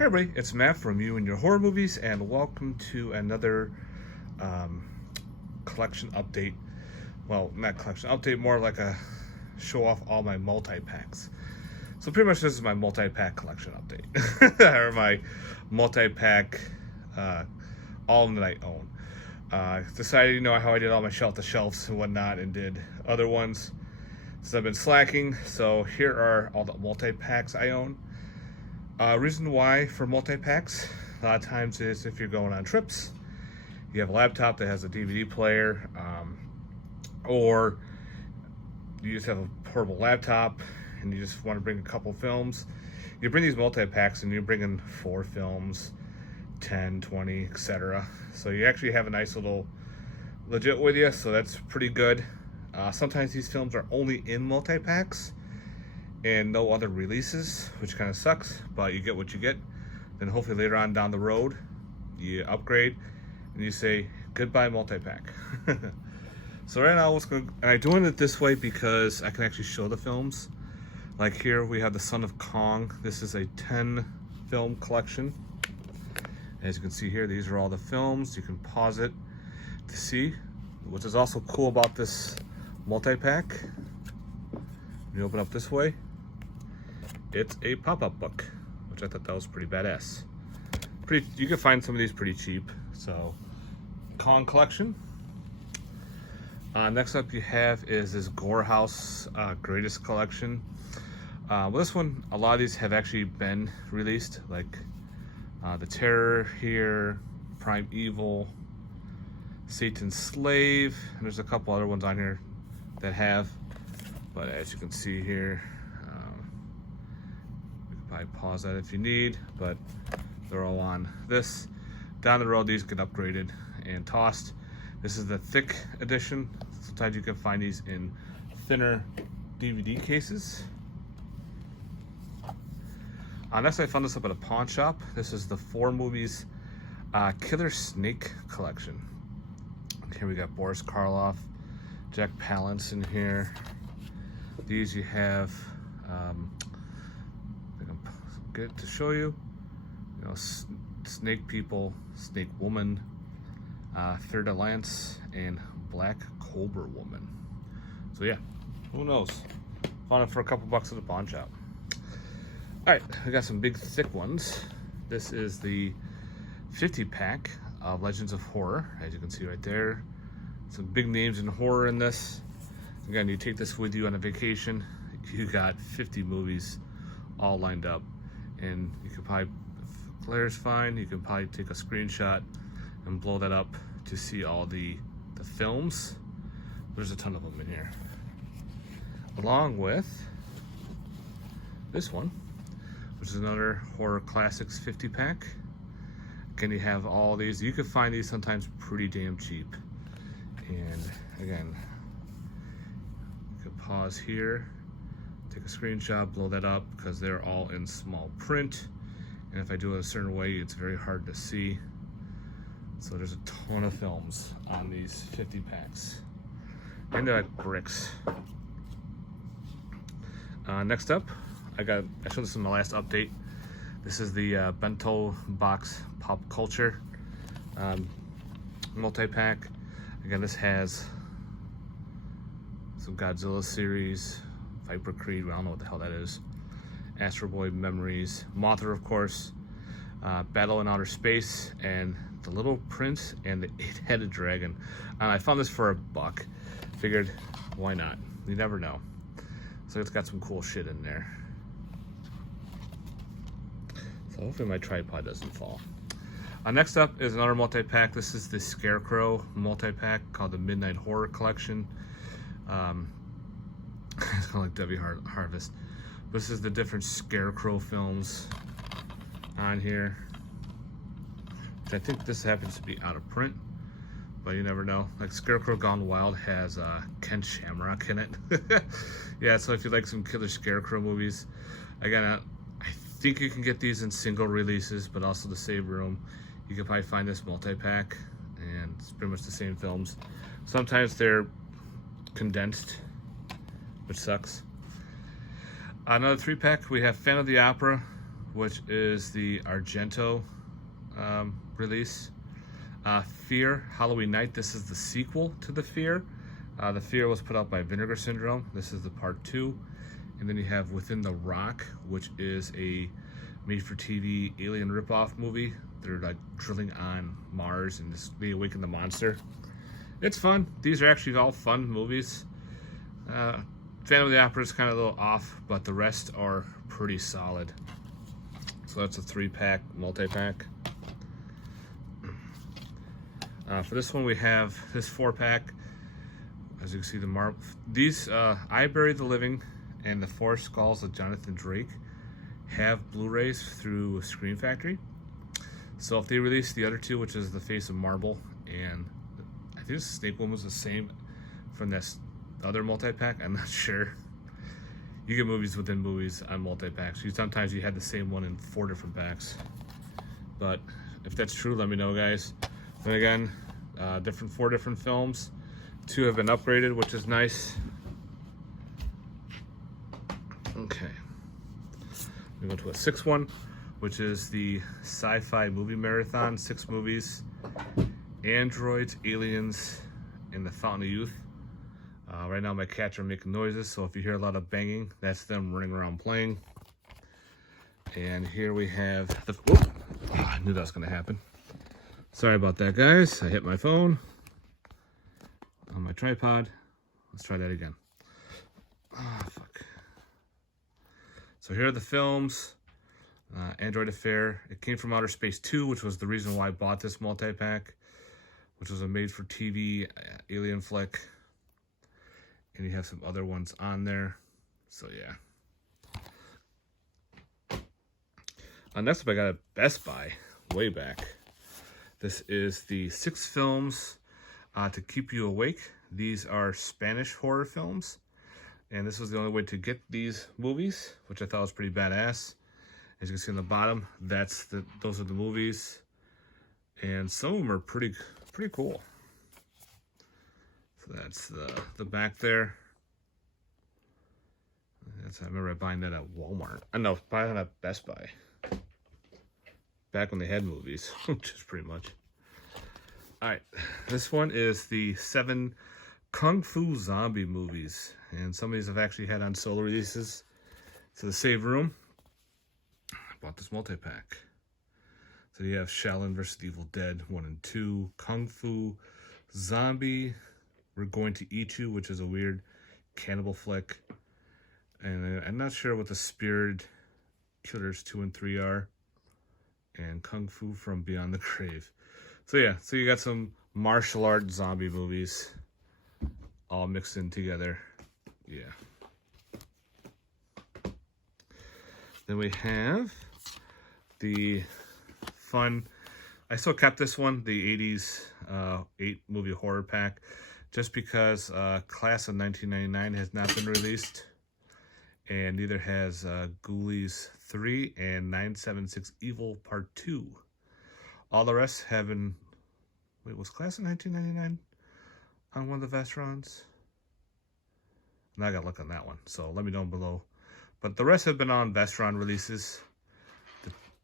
Hey everybody, it's Matt from You and Your Horror Movies, and welcome to another collection update. Well, not collection update, more like a show off all my multi-packs. So pretty much this is my multi-pack collection update, or my multi-pack, all of them that I own. Decided, how I did all my shelf-to-shelves and whatnot, and did other ones since I've been slacking. So here are all the multi-packs I own. Reason why for multi-packs, a lot of times is if you're going on trips, you have a laptop that has a DVD player, or you just have a portable laptop and you just want to bring a couple films. You bring these multi-packs and you're bringing 4 films, 10, 20, etc. So you actually have a nice little legit with you, so that's pretty good. Sometimes these films are only in multi-packs and no other releases, which kind of sucks, but you get what you get. Then hopefully later on down the road you upgrade and you say goodbye multi-pack. So right now I'm doing it this way because I can actually show the films. Like here we have The Son of Kong. This is a 10 film collection. As you can see here, these are all the films. You can pause it to see. Which is also cool about this multi-pack, you open up this way, it's a pop-up book, which I thought that was pretty badass. You can find some of these pretty cheap. So, Kong collection. Next up you have is this Gore House Greatest Collection. Well, this one, a lot of these have actually been released, like The Terror here, Prime Evil, Satan's Slave, and there's a couple other ones on here that have, but as you can see here, you can probably pause that if you need, but they're all on this. Down the road, these get upgraded and tossed. This is the thick edition. Sometimes you can find these in thinner DVD cases. Next, I found this up at a pawn shop. This is the 4 Movies Killer Snake collection. Here we got Boris Karloff, Jack Palance in here. These you have, I can get it to show you. Snake People, Snake Woman, Third Lance, and Black Cobra Woman. So yeah, who knows? Found it for a couple bucks at the pawn shop. All right, we got some big thick ones. This is the 50-pack of Legends of Horror, as you can see right there. Some big names in horror in this. Again, you take this with you on a vacation, you got 50 movies all lined up, and you could probably, if glare's fine, you can probably take a screenshot and blow that up to see all the films. There's a ton of them in here, along with this one, which is another Horror Classics 50-pack. Again, you have all these. You can find these sometimes pretty damn cheap. And again, you can pause here, take a screenshot, blow that up, because they're all in small print. And if I do it a certain way, it's very hard to see. So there's a ton of films on these 50 packs. And they're like bricks. Next up, I showed this in my last update. This is the Bento Box Pop Culture multi-pack. Again, this has some Godzilla series, Viper Creed, I don't know what the hell that is, Astro Boy Memories, Mothra, of course, Battle in Outer Space, and The Little Prince and the 8-Headed Dragon. I found this for $1. Figured, why not? You never know. So it's got some cool shit in there. So hopefully my tripod doesn't fall. Next up is another multi-pack. This is the Scarecrow multi-pack called the Midnight Horror Collection. It's kind of like Debbie Harvest. This is the different Scarecrow films on here. I think this happens to be out of print, but you never know. Like Scarecrow Gone Wild has Ken Shamrock in it. Yeah, so if you like some killer Scarecrow movies, again, I think you can get these in single releases, but also to save room, you can probably find this multi-pack, and it's pretty much the same films. Sometimes they're condensed, which sucks. Another 3-pack, we have Phantom of the Opera, which is the Argento release. Fear, Halloween Night. This is the sequel to The Fear. The Fear was put out by Vinegar Syndrome. This is the part 2. And then you have Within the Rock, which is a made-for-TV alien ripoff movie. They're like drilling on Mars and they awaken the monster. It's fun. These are actually all fun movies. Phantom of the Opera is kind of a little off, but the rest are pretty solid. So that's a 3-pack, multi-pack. For this one, we have this 4-pack. As you can see, these I Bury the Living and the Four Skulls of Jonathan Drake have Blu-rays through Screen Factory. So if they release the other 2, which is The Face of Marble and I think the Snake one was the same from this other multi-pack, I'm not sure. You get movies within movies on multi-packs. Sometimes you had the same one in 4 different packs. But if that's true, let me know, guys. And again, 4 different films. 2 have been upgraded, which is nice. Okay. We go to a 6th one, which is the Sci-Fi movie marathon. 6 movies. Androids, Aliens, and The Fountain of Youth. Right now my cats are making noises, so if you hear a lot of banging, that's them running around playing. And here we have the... Whoop, I knew that was going to happen. Sorry about that, guys. I hit my phone on my tripod. Let's try that again. Fuck. So here are the films. Android Affair. It came from Outer Space 2, which was the reason why I bought this multi-pack, which was a made-for-TV alien flick. And you have some other ones on there. So, yeah. Next up, I got a Best Buy way back. This is the 6 films to keep you awake. These are Spanish horror films. And this was the only way to get these movies, which I thought was pretty badass. As you can see on the bottom, those are the movies. And some of them are pretty cool. So that's the back there. I remember buying that at Walmart. I know, buying it at Best Buy. Back when they had movies, which is pretty much. Alright, this one is the 7 Kung Fu Zombie movies. And some of these have actually had on solo releases. So the Save Room. I bought this multi-pack. So you have Shaolin vs. Evil Dead 1 and 2. Kung Fu Zombie. We're Going to Eat You, which is a weird cannibal flick. And I'm not sure what the Spirited Killers 2 and 3 are. And Kung Fu from Beyond the Grave. So yeah, so you got some martial art zombie movies all mixed in together. Yeah. Then we have the fun, I still kept this one, the 80s 8 movie horror pack, just because Class of 1999 has not been released. And neither has Ghoulies 3 and 976 Evil Part 2. All the rest have been... Wait, was Class of 1999 on one of the Vestrons? Now I gotta look on that one, so let me know below. But the rest have been on Vestron releases.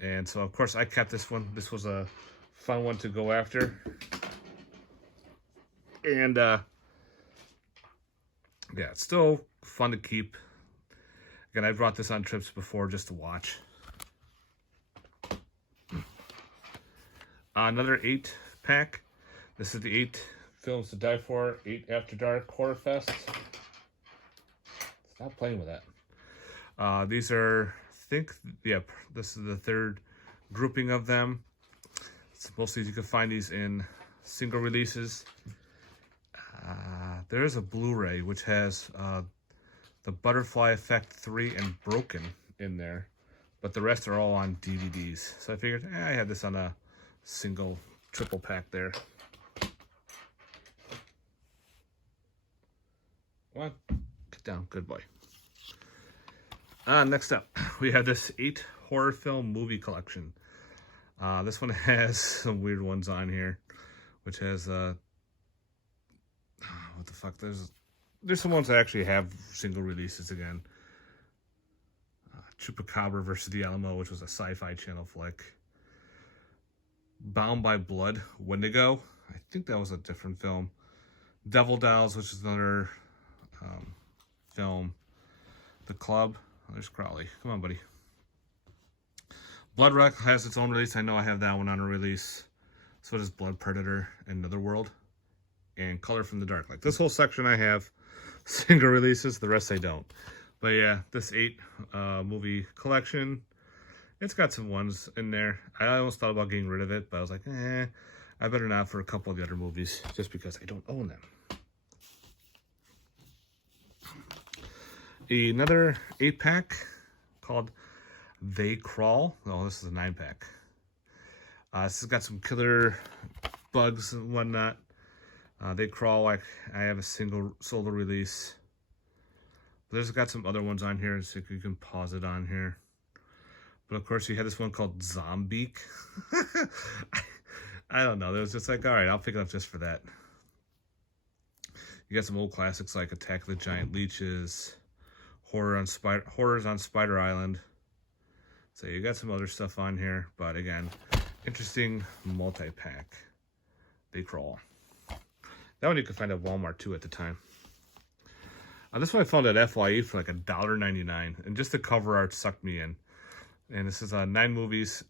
And so, of course, I kept this one. This was a fun one to go after. And, yeah, it's still fun to keep. Again, I brought this on trips before just to watch. Another 8-pack. This is the 8 films to die for. 8 After Dark Horror Fest. Stop playing with that. These are, this is the 3rd grouping of them. So mostly you can find these in single releases. There is a Blu-ray which has the Butterfly Effect 3 and Broken in there, but the rest are all on DVDs. So I figured I had this on a single triple pack there. Come on, get down, good boy. Next up, we have this 8 horror film movie collection. This one has some weird ones on here, which has what the fuck? There's some ones that actually have single releases again. Chupacabra versus the Alamo, which was a Sci-Fi Channel flick. Bound by Blood, Wendigo. I think that was a different film. Devil Dolls, which is another film. The Club. Oh, there's Crowley. Come on, buddy. Blood Wreck has its own release. I know I have that one on a release. So does Blood Predator and Another World. And Color from the Dark. Like this whole section I have single releases. The rest I don't. But yeah, this 8 movie collection, it's got some ones in there. I almost thought about getting rid of it, but I was like, I better not for a couple of the other movies, just because I don't own them. Another 8-pack called They Crawl. Oh, this is a 9-pack. This has got some killer bugs and whatnot. They Crawl, I have a single solo release. There's got some other ones on here, so you can pause it on here. But of course, you had this one called Zombeak. I don't know. It was just like, all right, I'll pick it up just for that. You got some old classics like Attack of the Giant Leeches, Horrors on Spider Island. So you got some other stuff on here, but again, interesting multi-pack. They Crawl. That one you could find at Walmart too at the time. This one I found at FYE for like $1.99, and just the cover art sucked me in. And this is 9 movies.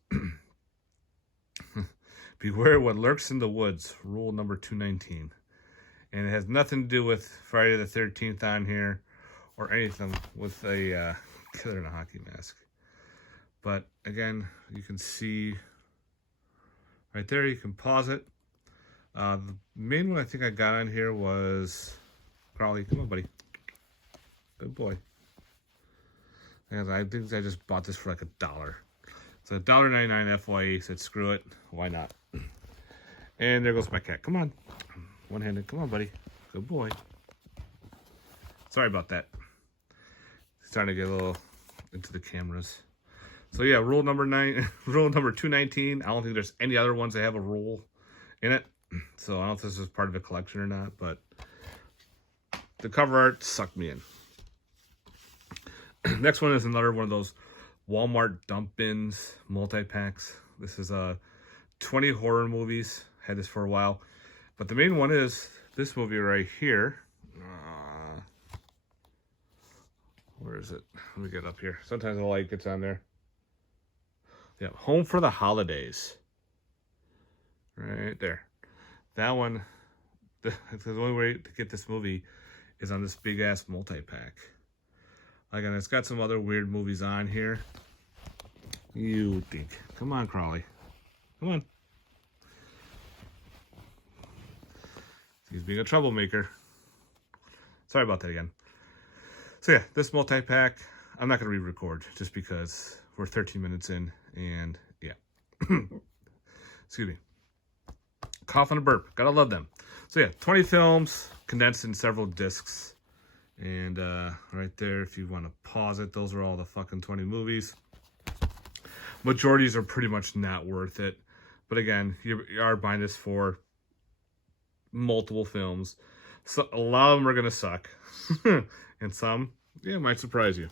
Beware what lurks in the woods, rule number 219. And it has nothing to do with Friday the 13th on here, or anything with a killer in a hockey mask. But again, you can see right there, you can pause it. The main one I think I got on here was Crowley. Come on, buddy. Good boy. And I think I just bought this for like $1. It's $1.99 FYE. Said screw it. Why not? And there goes my cat. Come on. One-handed. Come on, buddy. Good boy. Sorry about that. He's starting to get a little into the cameras. So yeah, rule number 219. I don't think there's any other ones that have a rule in it. So I don't know if this is part of a collection or not, but the cover art sucked me in. Next one is another one of those Walmart dump bins multi-packs. This is 20 horror movies. Had this for a while. But the main one is this movie right here. Where is it? Let me get up here. Sometimes the light gets on there. Yeah, Home for the Holidays. Right there. That one, the only way to get this movie is on this big-ass multi-pack. Again, it's got some other weird movies on here. You think. Come on, Crowley. Come on. He's being a troublemaker. Sorry about that again. So yeah, this multi-pack, I'm not going to re-record just because we're 13 minutes in and yeah. Excuse me. Cough and a burp. Gotta love them. So yeah, 20 films condensed in several discs. And right there, if you want to pause it, those are all the fucking 20 movies. Majorities are pretty much not worth it. But again, you are buying this for multiple films. So a lot of them are going to suck. And some, yeah, might surprise you.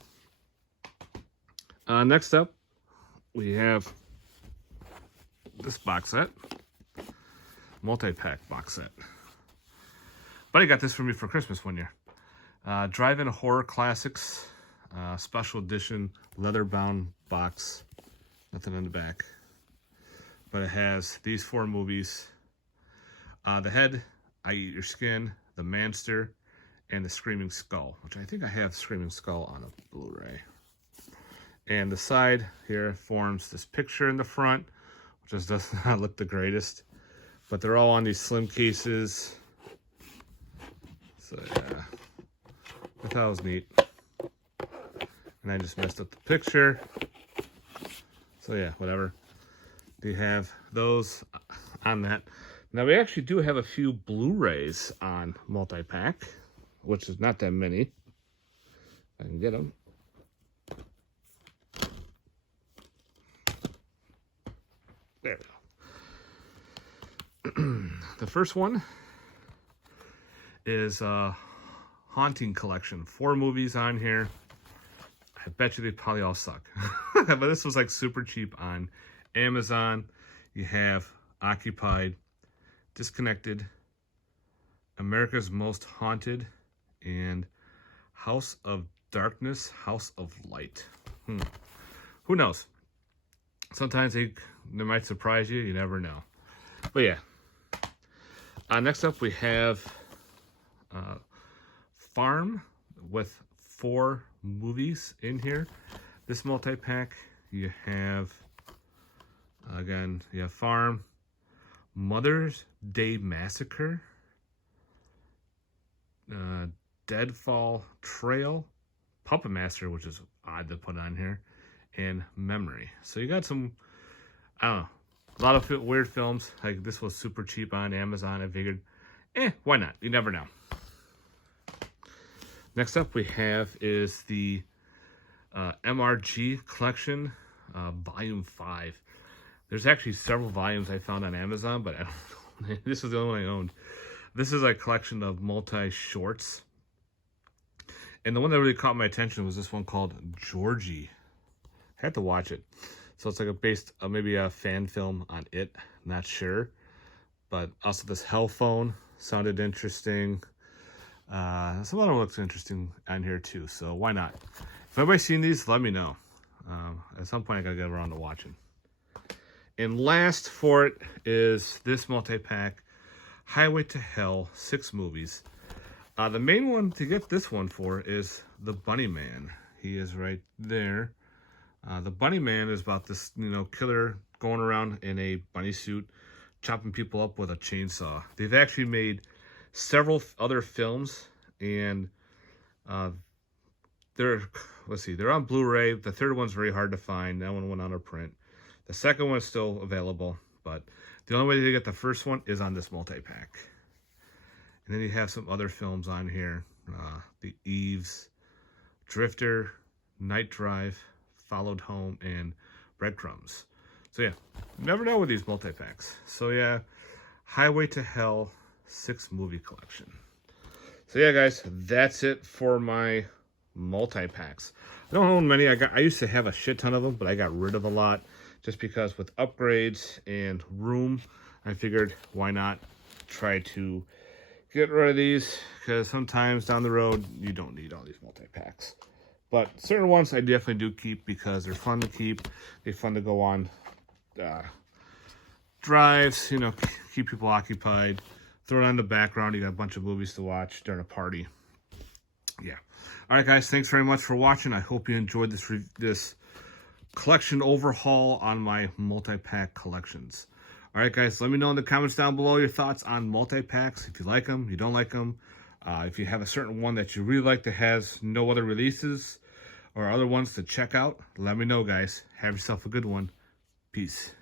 Next up, we have this box set. Multi-pack box set. Buddy got this for me for Christmas one year. Drive-In Horror Classics, special edition, leather-bound box. Nothing in the back. But it has these 4 movies. The Head, I Eat Your Skin, The Manster, and The Screaming Skull, which I think I have Screaming Skull on a Blu-ray. And the side here forms this picture in the front, which just does not look the greatest. But they're all on these slim cases. So yeah, I thought it was neat. And I just messed up the picture. So yeah, whatever. They have those on that. Now we actually do have a few Blu-rays on multi-pack, which is not that many. If I can get them. There we go. The first one is Haunting Collection. 4 movies on here. I bet you they probably all suck. But this was like super cheap on Amazon. You have Occupied, Disconnected, America's Most Haunted, and House of Darkness, House of Light. Who knows? Sometimes they might surprise you. You never know. But yeah. Next up, we have Farm with 4 movies in here. This multi-pack, you have, again, you have Farm, Mother's Day Massacre, Deadfall Trail, Puppet Master, which is odd to put on here, and Memory. So you got some, I don't know, a lot of weird films. Like this was super cheap on Amazon. I figured, why not? You never know. Next up we have is the MRG collection, volume 5. There's actually several volumes I found on Amazon, but I don't know. This was the only one I owned. This is a collection of multi-shorts. And the one that really caught my attention was this one called Georgie. I had to watch it. So it's like maybe a fan film on it. Not sure. But also this Hell Phone sounded interesting. Some other looks interesting on here too. So why not? If anybody's seen these, let me know. At some point I gotta get around to watching. And last for it is this multi-pack, Highway to Hell, 6 movies. The main one to get this one for is the Bunny Man. He is right there. The Bunny Man is about this, killer going around in a bunny suit, chopping people up with a chainsaw. They've actually made several other films, and they're on Blu-ray. The third one's very hard to find. That one went out of print. The second one is still available, but the only way to get the first one is on this multi-pack. And then you have some other films on here. The Eves, Drifter, Night Drive, Followed Home, and Breadcrumbs. So yeah, you never know with these multi-packs. So yeah, Highway to Hell 6 movie collection. So yeah, guys, that's it for my multi-packs. I don't own many. I used to have a shit ton of them, but I got rid of a lot just because with upgrades and room, I figured why not try to get rid of these, because sometimes down the road you don't need all these multi-packs. But certain ones I definitely do keep because they're fun to keep. They're fun to go on drives, keep people occupied. Throw it on the background. You got a bunch of movies to watch during a party. Yeah. All right, guys. Thanks very much for watching. I hope you enjoyed this collection overhaul on my multi-pack collections. All right, guys. Let me know in the comments down below your thoughts on multi-packs. If you like them, you don't like them. If you have a certain one that you really like that has no other releases or other ones to check out, let me know, guys. Have yourself a good one. Peace.